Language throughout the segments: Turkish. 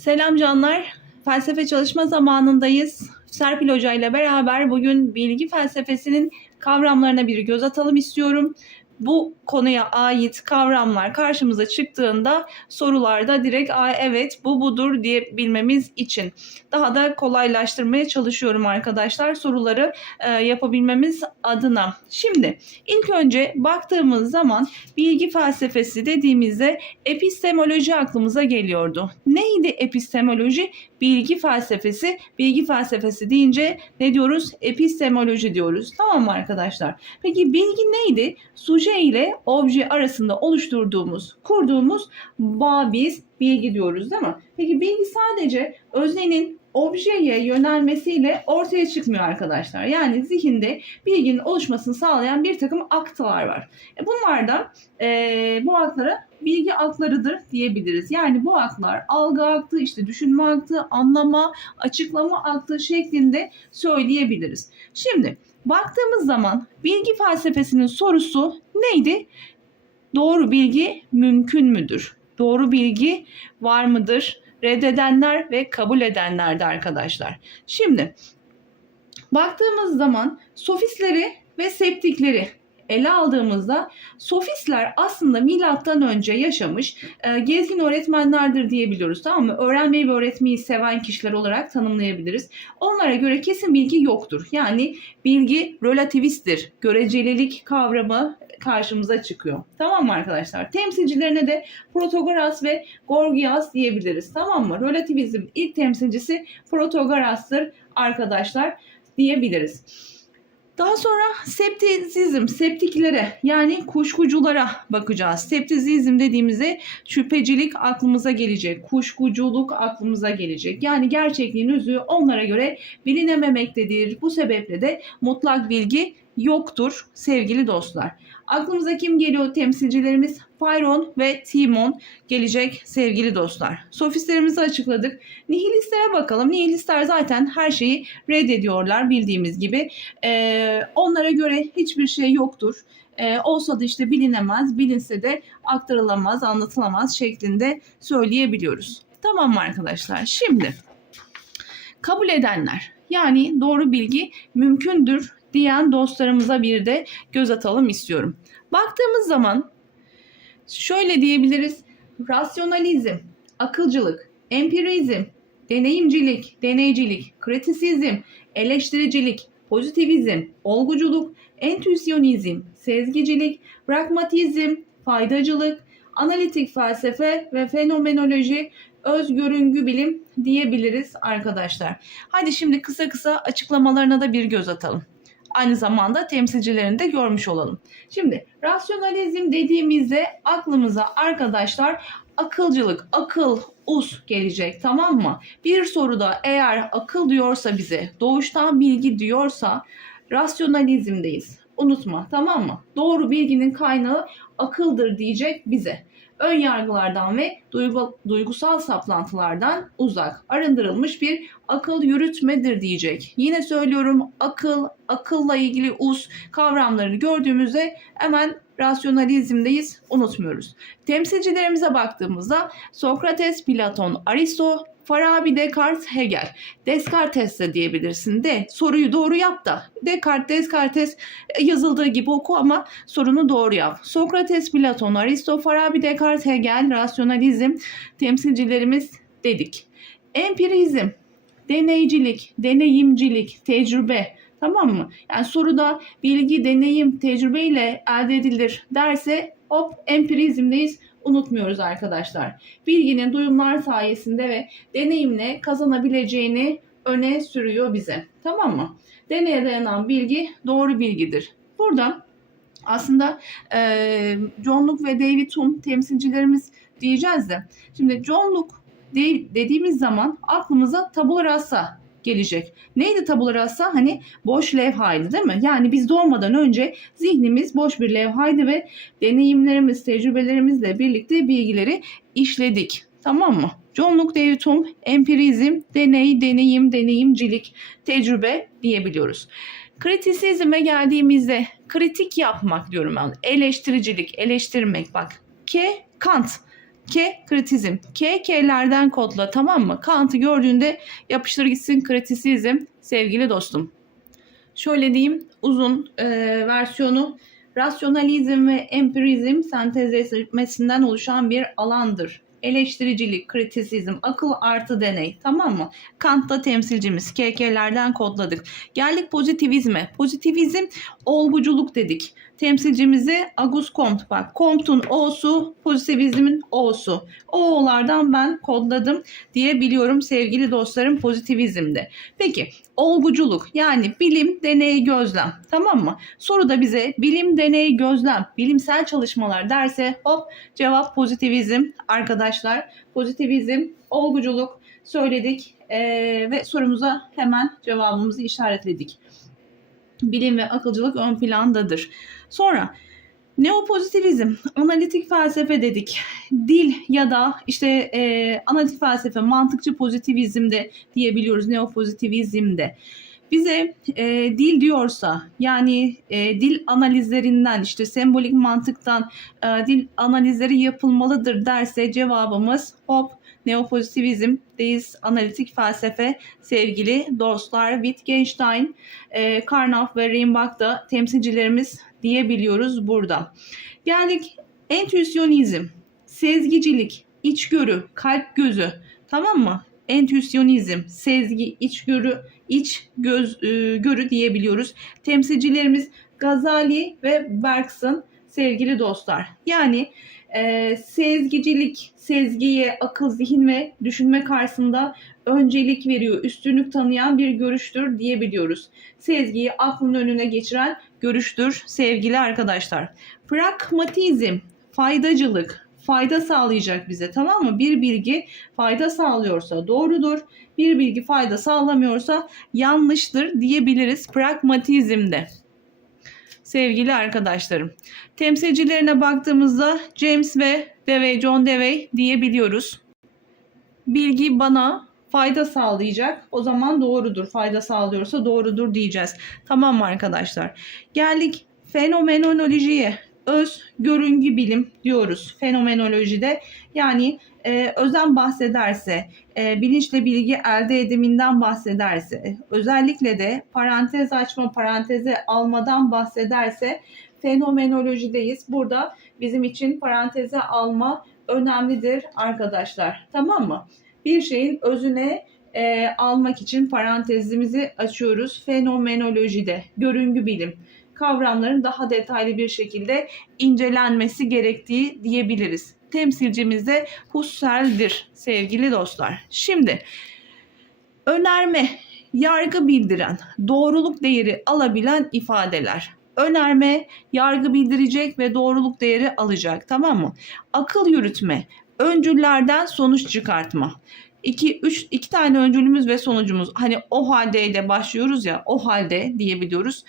Selam canlar. Felsefe çalışma zamanındayız. Serpil Hoca ile beraber bugün bilgi felsefesinin kavramlarına bir göz atalım istiyorum. Bu konuya ait kavramlar karşımıza çıktığında sorularda direkt Aa, evet bu budur diyebilmemiz için daha da kolaylaştırmaya çalışıyorum arkadaşlar soruları e, yapabilmemiz adına. Şimdi ilk önce baktığımız zaman bilgi felsefesi dediğimizde epistemoloji aklımıza geliyordu. Neydi epistemoloji? Bilgi felsefesi. Bilgi felsefesi deyince ne diyoruz? Epistemoloji diyoruz. Tamam mı arkadaşlar? Peki bilgi neydi? Suje ile obje arasında oluşturduğumuz, kurduğumuz bağ biz bilgi diyoruz değil mi? Peki bilgi sadece öznenin objeye yönelmesiyle ortaya çıkmıyor arkadaşlar. Yani zihinde bilginin oluşmasını sağlayan bir takım aktılar var. E bunlardan e, bu aklara bilgi aklarıdır diyebiliriz. Yani bu aklar algı aktı, işte düşünme aktı, anlama, açıklama aktı şeklinde söyleyebiliriz. Şimdi baktığımız zaman bilgi felsefesinin sorusu neydi? Doğru bilgi mümkün müdür? Doğru bilgi var mıdır? Reddedenler ve kabul edenler de arkadaşlar. Şimdi baktığımız zaman sofistleri ve septikleri ele aldığımızda sofistler aslında milattan önce yaşamış e, gezgin öğretmenlerdir diyebiliyoruz tamam mı? Öğrenmeyi ve öğretmeyi seven kişiler olarak tanımlayabiliriz. Onlara göre kesin bilgi yoktur. Yani bilgi relativisttir. Görecelilik kavramı karşımıza çıkıyor. Tamam mı arkadaşlar? Temsilcilerine de Protagoras ve Gorgias diyebiliriz. Tamam mı? Relativizm ilk temsilcisi Protagoras'tır arkadaşlar diyebiliriz. Daha sonra septizizm, septiklere yani kuşkuculara bakacağız. Septizizm dediğimizde şüphecilik aklımıza gelecek, kuşkuculuk aklımıza gelecek. Yani gerçekliğin özü onlara göre bilinememektedir. Bu sebeple de mutlak bilgi yoktur sevgili dostlar. Aklımıza kim geliyor temsilcilerimiz? Pharon ve Timon gelecek sevgili dostlar. Sofistlerimizi açıkladık. Nihilistlere bakalım. Nihilistler zaten her şeyi reddediyorlar bildiğimiz gibi. Ee, onlara göre hiçbir şey yoktur. Ee, olsa da işte bilinemez, bilinse de aktarılamaz, anlatılamaz şeklinde söyleyebiliyoruz. Tamam mı arkadaşlar? Şimdi kabul edenler yani doğru bilgi mümkündür diyen dostlarımıza bir de göz atalım istiyorum. Baktığımız zaman şöyle diyebiliriz. Rasyonalizm, akılcılık, empirizm, deneyimcilik, deneycilik, kritisizm, eleştiricilik, pozitivizm, olguculuk, entüisyonizm, sezgicilik, pragmatizm, faydacılık, analitik felsefe ve fenomenoloji özgörüngü bilim diyebiliriz arkadaşlar. Hadi şimdi kısa kısa açıklamalarına da bir göz atalım. Aynı zamanda temsilcilerini de görmüş olalım. Şimdi rasyonalizm dediğimizde aklımıza arkadaşlar akılcılık, akıl, us gelecek tamam mı? Bir soruda eğer akıl diyorsa bize, doğuştan bilgi diyorsa rasyonalizmdeyiz. Unutma tamam mı? Doğru bilginin kaynağı akıldır diyecek bize ön yargılardan ve duygu, duygusal saplantılardan uzak, arındırılmış bir akıl yürütmedir diyecek. Yine söylüyorum akıl, akılla ilgili us kavramlarını gördüğümüzde hemen rasyonalizmdeyiz, unutmuyoruz. Temsilcilerimize baktığımızda Sokrates, Platon, Aristo, Farabi, Descartes, Hegel. Descartes de diyebilirsin de soruyu doğru yap da. Descartes, Descartes yazıldığı gibi oku ama sorunu doğru yap. Sokrates, Platon, Aristo, Farabi, Descartes, Hegel, rasyonalizm temsilcilerimiz dedik. Empirizm, deneycilik, deneyimcilik, tecrübe, Tamam mı? Yani soruda bilgi, deneyim, tecrübeyle elde edilir derse hop empirizmdeyiz unutmuyoruz arkadaşlar. Bilginin duyumlar sayesinde ve deneyimle kazanabileceğini öne sürüyor bize. Tamam mı? Deneye dayanan bilgi doğru bilgidir. Burada aslında e, John Locke ve David Hume temsilcilerimiz diyeceğiz de. Şimdi John de, dediğimiz zaman aklımıza tabula rasa gelecek. Neydi tabula rasa? Hani boş levhaydı değil mi? Yani biz doğmadan önce zihnimiz boş bir levhaydı ve deneyimlerimiz, tecrübelerimizle birlikte bilgileri işledik. Tamam mı? John Locke, David Hume, empirizm, deney, deneyim, deneyimcilik, tecrübe diyebiliyoruz. Kritisizme geldiğimizde kritik yapmak diyorum ben. Eleştiricilik, eleştirmek bak. K. Kant K kritizm. K K'lerden kodla tamam mı? Kant'ı gördüğünde yapıştır gitsin kritisizm sevgili dostum. Şöyle diyeyim uzun e, versiyonu rasyonalizm ve empirizm sentezleşmesinden oluşan bir alandır. Eleştiricilik, kritisizm, akıl artı deney tamam mı? Kant'ta temsilcimiz KK'lerden kodladık. Geldik pozitivizme. Pozitivizm olguculuk dedik. Temsilcimizi Auguste Comte. Bak Comte'un O'su pozitivizmin O'su. O'lardan ben kodladım diyebiliyorum sevgili dostlarım pozitivizmde. Peki olguculuk yani bilim, deney, gözlem. Tamam mı? Soruda bize bilim, deney, gözlem, bilimsel çalışmalar derse hop cevap pozitivizm arkadaşlar. Pozitivizm, olguculuk söyledik Ee, ve sorumuza hemen cevabımızı işaretledik. Bilim ve akılcılık ön plandadır. Sonra neopozitivizm, analitik felsefe dedik. Dil ya da işte e, analitik felsefe, mantıkçı pozitivizmde diyebiliyoruz neopozitivizmde. Bize e, dil diyorsa yani e, dil analizlerinden işte sembolik mantıktan e, dil analizleri yapılmalıdır derse cevabımız hop neopozitivizm, deist analitik felsefe sevgili dostlar Wittgenstein, e, Karnap ve Reinbach da temsilcilerimiz diyebiliyoruz burada. Geldik entüisyonizm, sezgicilik, içgörü, kalp gözü tamam mı? Entüisyonizm, sezgi, içgörü, iç göz e, görü diyebiliyoruz. Temsilcilerimiz Gazali ve Bergson sevgili dostlar. Yani e, sezgicilik, sezgiye, akıl, zihin ve düşünme karşısında öncelik veriyor, üstünlük tanıyan bir görüştür diyebiliyoruz. Sezgiyi aklın önüne geçiren görüştür sevgili arkadaşlar. Pragmatizm, faydacılık, fayda sağlayacak bize tamam mı? Bir bilgi fayda sağlıyorsa doğrudur, bir bilgi fayda sağlamıyorsa yanlıştır diyebiliriz pragmatizmde. Sevgili arkadaşlarım, temsilcilerine baktığımızda James ve Dewey, John Dewey diyebiliyoruz. Bilgi bana fayda sağlayacak. O zaman doğrudur. Fayda sağlıyorsa doğrudur diyeceğiz. Tamam mı arkadaşlar? Geldik fenomenolojiye. Öz görüngü bilim diyoruz fenomenolojide. Yani e, özden bahsederse, e, bilinçle bilgi elde ediminden bahsederse, özellikle de parantez açma, paranteze almadan bahsederse fenomenolojideyiz. Burada bizim için paranteze alma önemlidir arkadaşlar. Tamam mı? Bir şeyin özüne e, almak için parantezimizi açıyoruz. Fenomenolojide, görüngü bilim kavramların daha detaylı bir şekilde incelenmesi gerektiği diyebiliriz. Temsilcimiz de Husserl'dir sevgili dostlar. Şimdi önerme, yargı bildiren, doğruluk değeri alabilen ifadeler. Önerme, yargı bildirecek ve doğruluk değeri alacak tamam mı? Akıl yürütme, öncüllerden sonuç çıkartma. 2 3 iki tane öncülümüz ve sonucumuz. Hani o halde ile başlıyoruz ya, o halde diyebiliyoruz.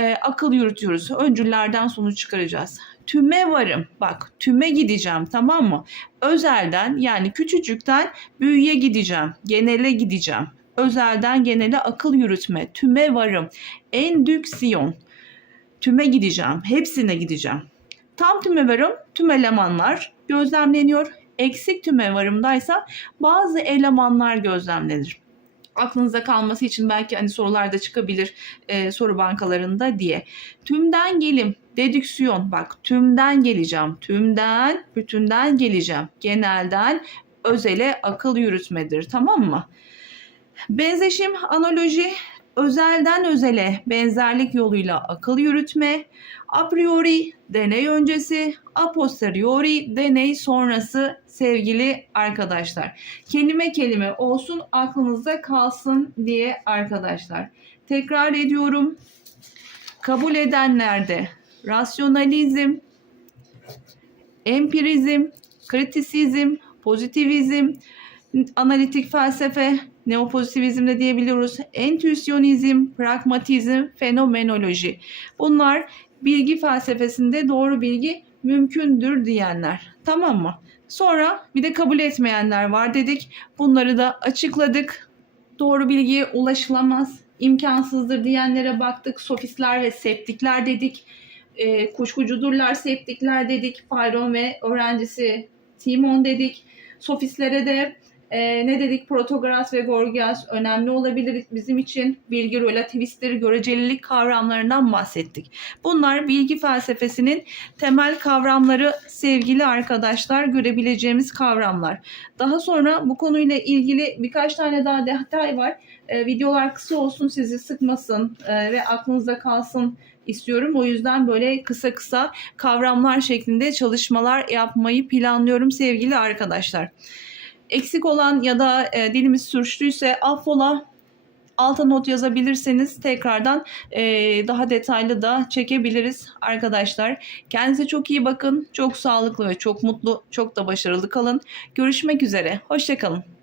Ee, akıl yürütüyoruz. Öncüllerden sonuç çıkaracağız. Tüme varım. Bak, tüme gideceğim, tamam mı? Özelden yani küçücükten büyüye gideceğim, genele gideceğim. Özelden genele akıl yürütme, tüme varım. Endüksiyon. Tüme gideceğim, hepsine gideceğim. Tam tüme varım, tüm elemanlar gözlemleniyor eksik tüme varımdaysa bazı elemanlar gözlemlenir. Aklınıza kalması için belki hani sorularda çıkabilir e, soru bankalarında diye. Tümden gelim, dedüksiyon bak tümden geleceğim, tümden, bütünden geleceğim, genelden özele akıl yürütmedir tamam mı? Benzeşim, analoji, özelden özele benzerlik yoluyla akıl yürütme, a priori deney öncesi, a posteriori deney sonrası sevgili arkadaşlar. Kelime kelime olsun aklınızda kalsın diye arkadaşlar. Tekrar ediyorum. Kabul edenlerde rasyonalizm, empirizm, kritisizm, pozitivizm, analitik felsefe, neopozitivizm de diyebiliyoruz. Entüisyonizm, pragmatizm, fenomenoloji. Bunlar bilgi felsefesinde doğru bilgi mümkündür diyenler. Tamam mı? Sonra bir de kabul etmeyenler var dedik. Bunları da açıkladık. Doğru bilgiye ulaşılamaz, imkansızdır diyenlere baktık. Sofistler ve septikler dedik. E, kuşkucudurlar, septikler dedik. Fayron ve öğrencisi Timon dedik. Sofislere de e, ne dedik? Protogras ve Gorgias önemli olabilir bizim için. Bilgi relativistleri, görecelilik kavramlarından bahsettik. Bunlar bilgi felsefesinin temel kavramları sevgili arkadaşlar görebileceğimiz kavramlar. Daha sonra bu konuyla ilgili birkaç tane daha detay var. E, videolar kısa olsun sizi sıkmasın e, ve aklınızda kalsın istiyorum. O yüzden böyle kısa kısa kavramlar şeklinde çalışmalar yapmayı planlıyorum sevgili arkadaşlar. Eksik olan ya da e, dilimiz sürçtüyse affola alta not yazabilirseniz tekrardan e, daha detaylı da çekebiliriz arkadaşlar. Kendinize çok iyi bakın. Çok sağlıklı ve çok mutlu, çok da başarılı kalın. Görüşmek üzere. Hoşçakalın.